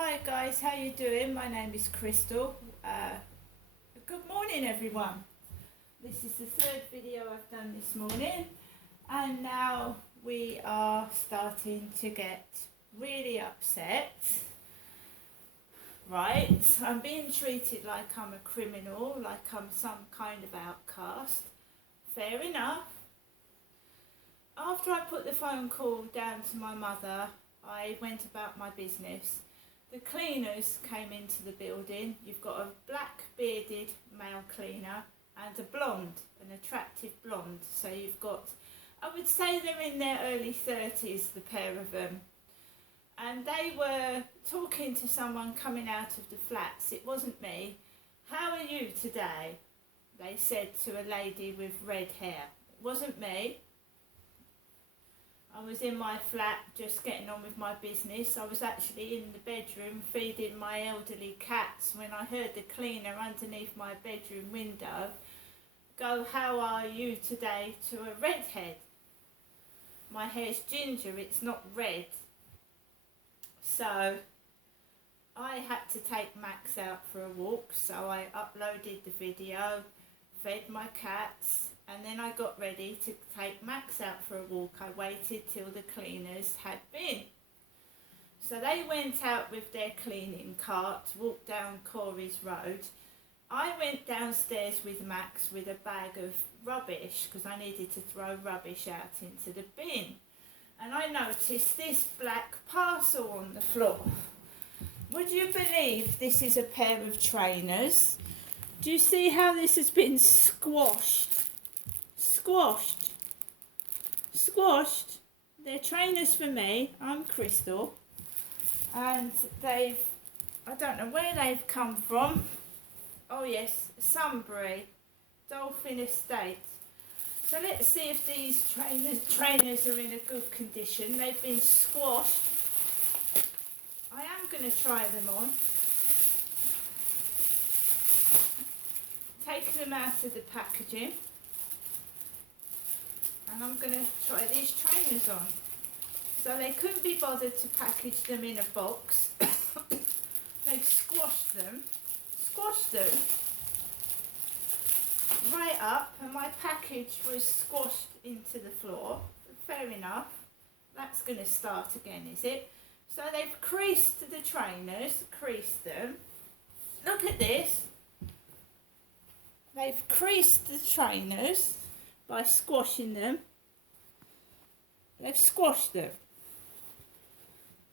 Hi guys, how you doing? My name is Crystal. Good morning everyone. This is the third video I've done this morning, and now we are starting to get really upset. Right, I'm being treated like I'm a criminal, like I'm some kind of outcast. Fair enough. After I put the phone call down to my mother, I went about my business. The cleaners came into the building. You've got a black bearded male cleaner and a blonde, an attractive blonde. So you've got, I would say they're in their early 30s, the pair of them. And they were talking to someone coming out of the flats. It wasn't me. How are you today? They said to a lady with red hair. It wasn't me. I was in my flat just getting on with my business. I was actually in the bedroom feeding my elderly cats when I heard the cleaner underneath my bedroom window go, "How are you today?" to a redhead. My hair's ginger, it's not red. So I had to take Max out for a walk, so I uploaded the video, fed my cats, and then I got ready to take Max out for a walk. I waited till the cleaners had been. So they went out with their cleaning cart, walked down Corey's Road. I went downstairs with Max with a bag of rubbish because I needed to throw rubbish out into the bin. And I noticed this black parcel on the floor. Would you believe this is a pair of trainers? Do you see how this has been squashed? Squashed. They're trainers for me. I'm Crystal. And I don't know where they've come from. Oh yes, Sunbury, Dolphin Estate. So let's see if these trainers are in a good condition. They've been squashed. I am going to try them on. Take them out of the packaging. And I'm going to try these trainers on. So they couldn't be bothered to package them in a box. They've squashed them right up, and my package was squashed into the floor. Fair enough. That's going to start again, is it? So they've creased the trainers, creased them. Look at this. They've creased the trainers by squashing them. They've squashed them.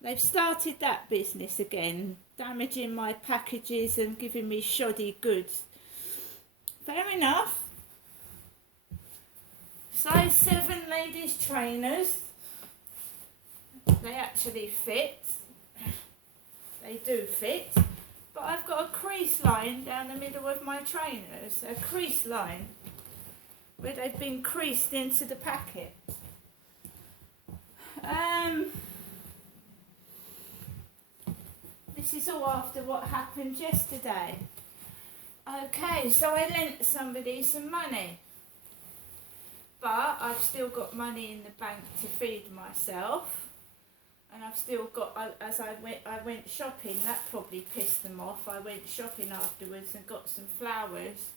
They've started that business again, damaging my packages and giving me shoddy goods. Fair enough. Size 7 ladies trainers. They actually fit. They do fit. But I've got a crease line down the middle of my trainers. A crease line where they've been creased into the packet. This is all after what happened yesterday. Okay, so I lent somebody some money, but I've still got money in the bank to feed myself, and I've still got, as I went shopping. That probably pissed them off. I went shopping afterwards and got some flowers.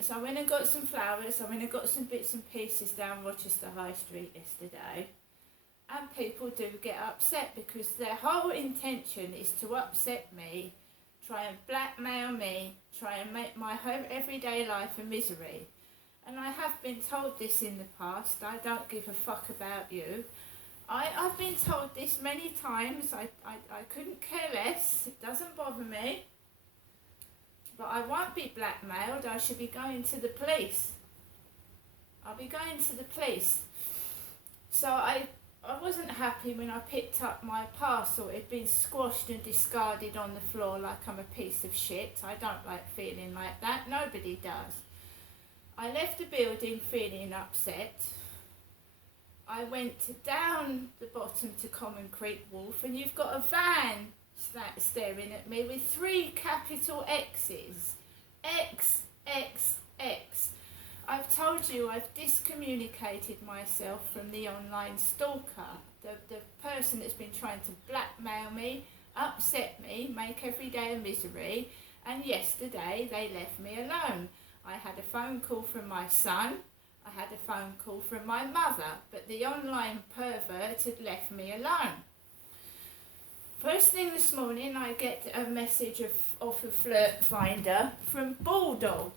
So I went and got some flowers. I went and got some bits and pieces down Rochester High Street yesterday. And people do get upset because their whole intention is to upset me, try and blackmail me, try and make my whole everyday life a misery. And I have been told this in the past. I don't give a fuck about you. I've been told this many times. I couldn't care less. It doesn't bother me. But I won't be blackmailed. I should be going to the police. I'll be going to the police. So I wasn't happy when I picked up my parcel. It had been squashed and discarded on the floor like I'm a piece of shit. I don't like feeling like that. Nobody does. I left the building feeling upset. I went down the bottom to Common Creek Wharf, and you've got a van staring at me with 3 capital X's. X, X, X. I've told you I've discommunicated myself from the online stalker, the person that's been trying to blackmail me. upset me, make every day a misery, and yesterday they left me alone. I had a phone call from my son, I had a phone call from my mother, but the online pervert had left me alone. First thing this morning I get a message off a flirt finder from Bulldog.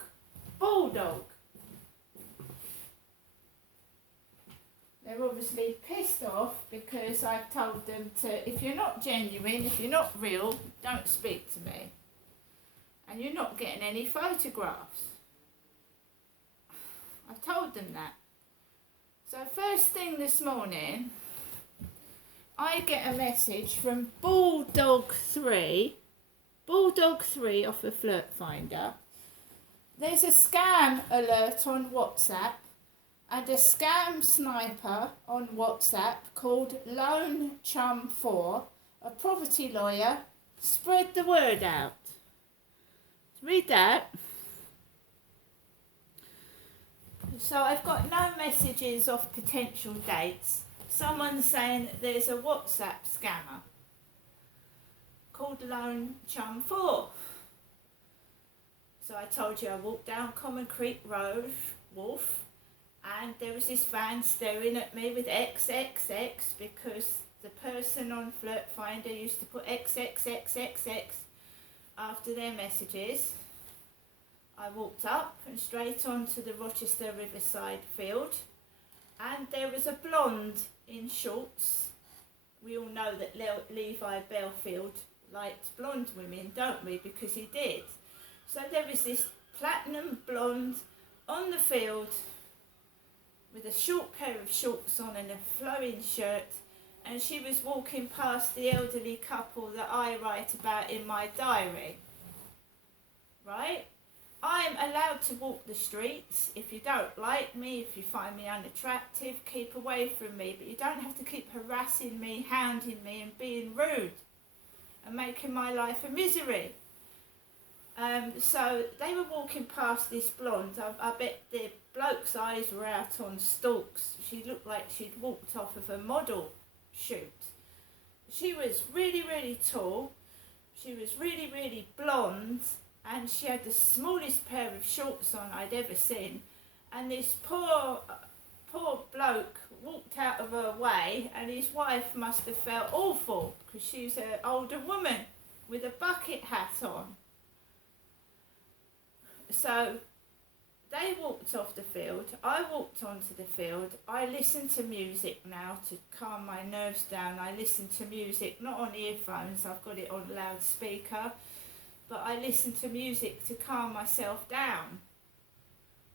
They're obviously pissed off because I've told them to, if you're not genuine, if you're not real, don't speak to me. And you're not getting any photographs. I've told them that. So first thing this morning, I get a message from Bulldog 3 off a flirt finder. There's a scam alert on WhatsApp and a scam sniper on WhatsApp called Lone Chum 4, a property lawyer. Spread the word out. Read that. So I've got no messages of potential dates. Someone's saying that there's a WhatsApp scammer called Lone Chum 4. So I told you I walked down Common Creek Road, Wolf, and there was this van staring at me with XXX because the person on Flirt Finder used to put XXXXX after their messages. I walked up and straight onto the Rochester Riverside field, and there was a blonde in shorts. We all know that Levi Belfield liked blonde women, don't we? Because he did. So there was this platinum blonde on the field with a short pair of shorts on and a flowing shirt, and she was walking past the elderly couple that I write about in my diary. Right? I'm allowed to walk the streets. If you don't like me, if you find me unattractive, keep away from me. But you don't have to keep harassing me, hounding me and being rude and making my life a misery. So they were walking past this blonde. I bet the bloke's eyes were out on stalks. She looked like she'd walked off of a model shoot. She was really, really tall. She was really, really blonde. And she had the smallest pair of shorts on I'd ever seen. And this poor bloke walked out of her way, and his wife must have felt awful because she's an older woman with a bucket hat on. So they walked off the field. I walked onto the field. I listen to music now to calm my nerves down. I listen to music, not on earphones, I've got it on loudspeaker. But I listen to music to calm myself down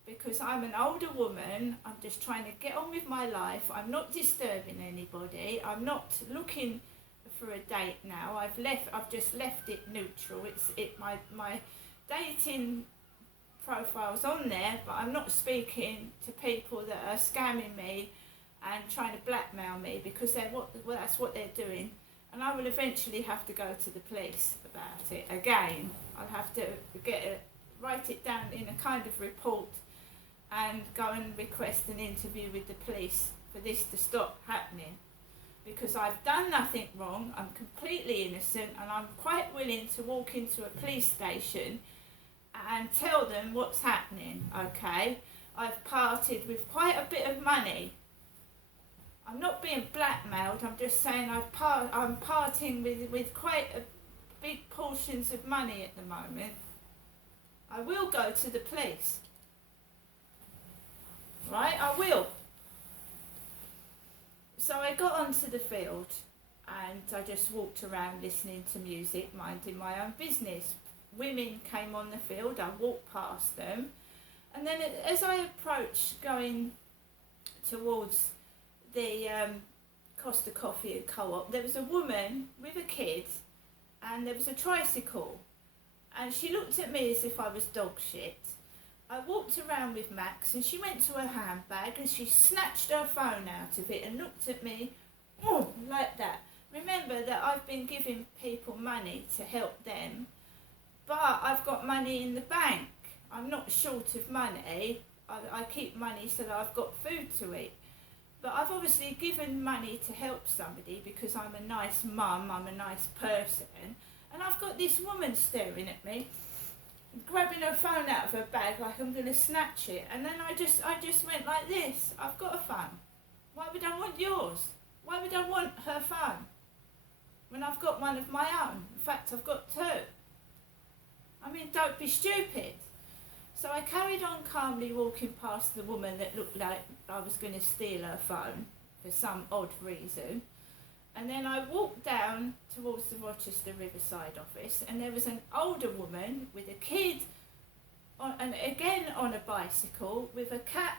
because I'm an older woman. I'm just trying to get on with my life. I'm not disturbing anybody. I'm not looking for a date now. I've just left it neutral. My dating profile's on there, but I'm not speaking to people that are scamming me and trying to blackmail me because that's what they're doing. And I will eventually have to go to the police about it again. I'll have to write it down in a kind of report and go and request an interview with the police for this to stop happening. Because I've done nothing wrong, I'm completely innocent, and I'm quite willing to walk into a police station and tell them what's happening, okay? I've parted with quite a bit of money. I'm not being blackmailed, I'm just saying I'm parting with quite a big portions of money at the moment. I will go to the police. Right, I will. So I got onto the field and I just walked around listening to music, minding my own business. Women came on the field, I walked past them, and then as I approached going towards the Costa Coffee and Co-op, there was a woman with a kid and there was a tricycle, and she looked at me as if I was dog shit. I walked around with Max and she went to her handbag and she snatched her phone out of it and looked at me like that. Remember that I've been giving people money to help them, but I've got money in the bank. I'm not short of money. I keep money so that I've got food to eat. But I've obviously given money to help somebody because I'm a nice mum, I'm a nice person, and I've got this woman staring at me, grabbing her phone out of her bag like I'm going to snatch it, and then I just went like this. I've got a phone. Why would I want yours? Why would I want her phone when I've got one of my own? In fact, I've got two. I mean, don't be stupid. So I carried on calmly walking past the woman that looked like I was going to steal her phone for some odd reason. And then I walked down towards the Rochester Riverside office, and there was an older woman with a kid, and again on a bicycle, with a cap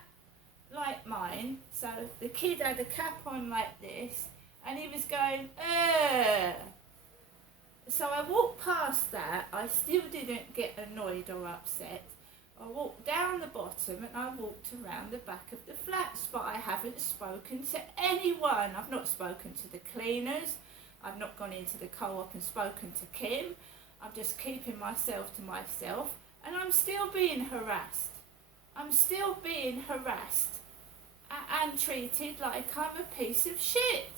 like mine. So the kid had a cap on like this, and he was going, "Ugh." So I walked past that. I still didn't get annoyed or upset. I walked down the bottom and I walked around the back of the flats, but I haven't spoken to anyone. I've not spoken to the cleaners. I've not gone into the co-op and spoken to Kim. I'm just keeping myself to myself, and I'm still being harassed. I'm still being harassed and treated like I'm a piece of shit.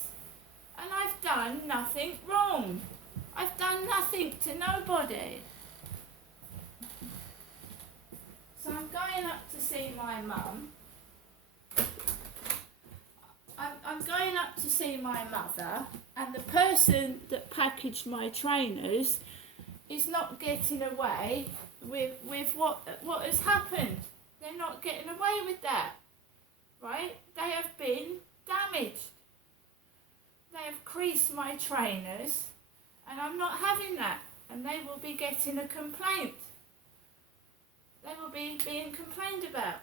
And I've done nothing wrong. I've done nothing to nobody. So I'm going up to see my mum. I'm going up to see my mother, and the person that packaged my trainers is not getting away with what has happened. They're not getting away with that, right? They have been damaged. They have creased my trainers, and I'm not having that, and they will be getting a complaint. They will be being complained about.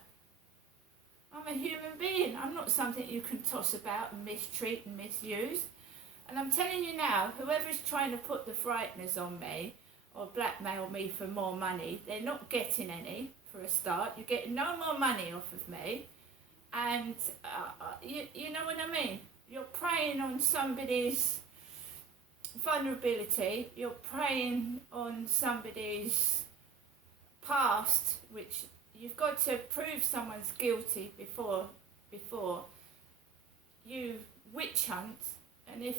I'm a human being. I'm not something you can toss about and mistreat and misuse. And I'm telling you now, whoever's trying to put the frighteners on me or blackmail me for more money, they're not getting any for a start. You're getting no more money off of me. And you know what I mean? You're preying on somebody's vulnerability. You're preying on somebody's past, which you've got to prove someone's guilty before you witch hunt. And if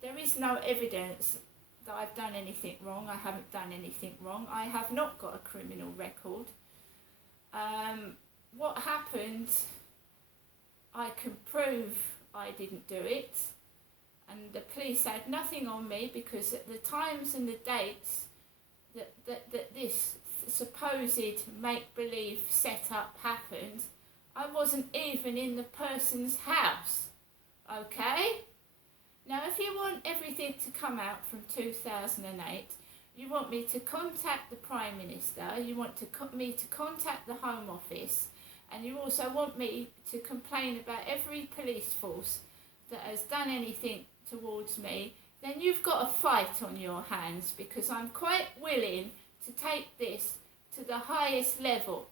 there is no evidence that I've done anything wrong, I haven't done anything wrong. I have not got a criminal record. What happened, I can prove I didn't do it, and the police had nothing on me because at the times and the dates that this supposed make-believe setup happened, I wasn't even in the person's house, okay? Now, if you want everything to come out from 2008, you want me to contact the Prime Minister, you want me to contact the Home Office, and you also want me to complain about every police force that has done anything towards me, then you've got a fight on your hands, because I'm quite willing to take this to the highest level.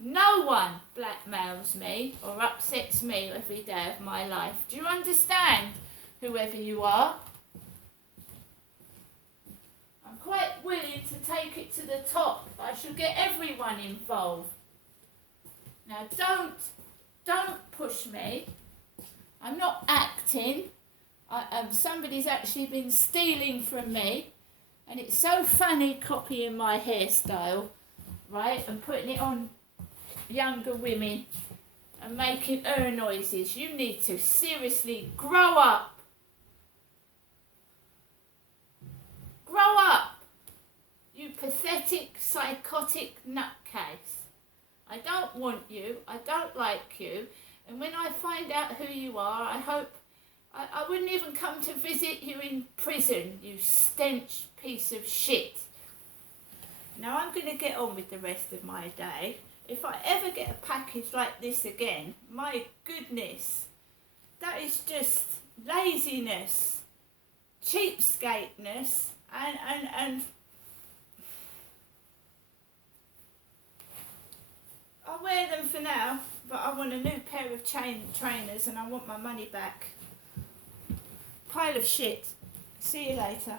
No one blackmails me or upsets me every day of my life. Do you understand, whoever you are? I'm quite willing to take it to the top. I shall get everyone involved. Now don't push me. I'm not acting. Somebody's actually been stealing from me. And it's so funny copying my hairstyle, right, and putting it on younger women and making noises. You need to seriously grow up. Grow up, you pathetic, psychotic nutcase. I don't want you, I don't like you, and when I find out who you are, I hope I wouldn't even come to visit you in prison, you stench piece of shit. Now I'm going to get on with the rest of my day. If I ever get a package like this again, my goodness, that is just laziness, cheapskateness, and I'll wear them for now, but I want a new pair of trainers and I want my money back. Pile of shit. See you later.